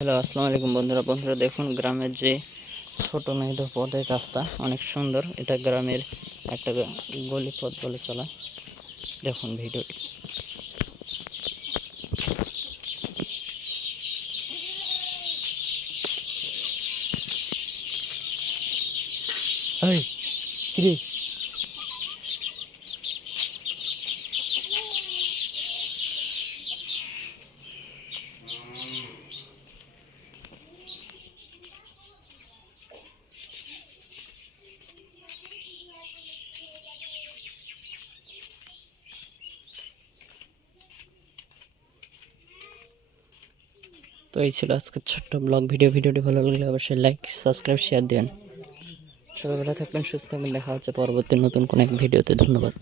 Hello, আসসালামু আলাইকুম বন্ধুরা দেখুন গ্রামের যে ছোট মেয়েদের পথের রাস্তা অনেক সুন্দর। এটা গ্রামের একটা গলি পথ বলে চলা। দেখুন ভিডিওটি। এই কিরে, তো এই ছিল আজকের ছোট্ট ব্লগ ভিডিওটি ভালো লাগলে অবশ্যই লাইক, সাবস্ক্রাইব, শেয়ার দিবেন। সবাই ভালো থাকবেন, সুস্থ থাকবেন। দেখা হচ্ছে পরবর্তী নতুন কোনো এক ভিডিওতে। ধন্যবাদ।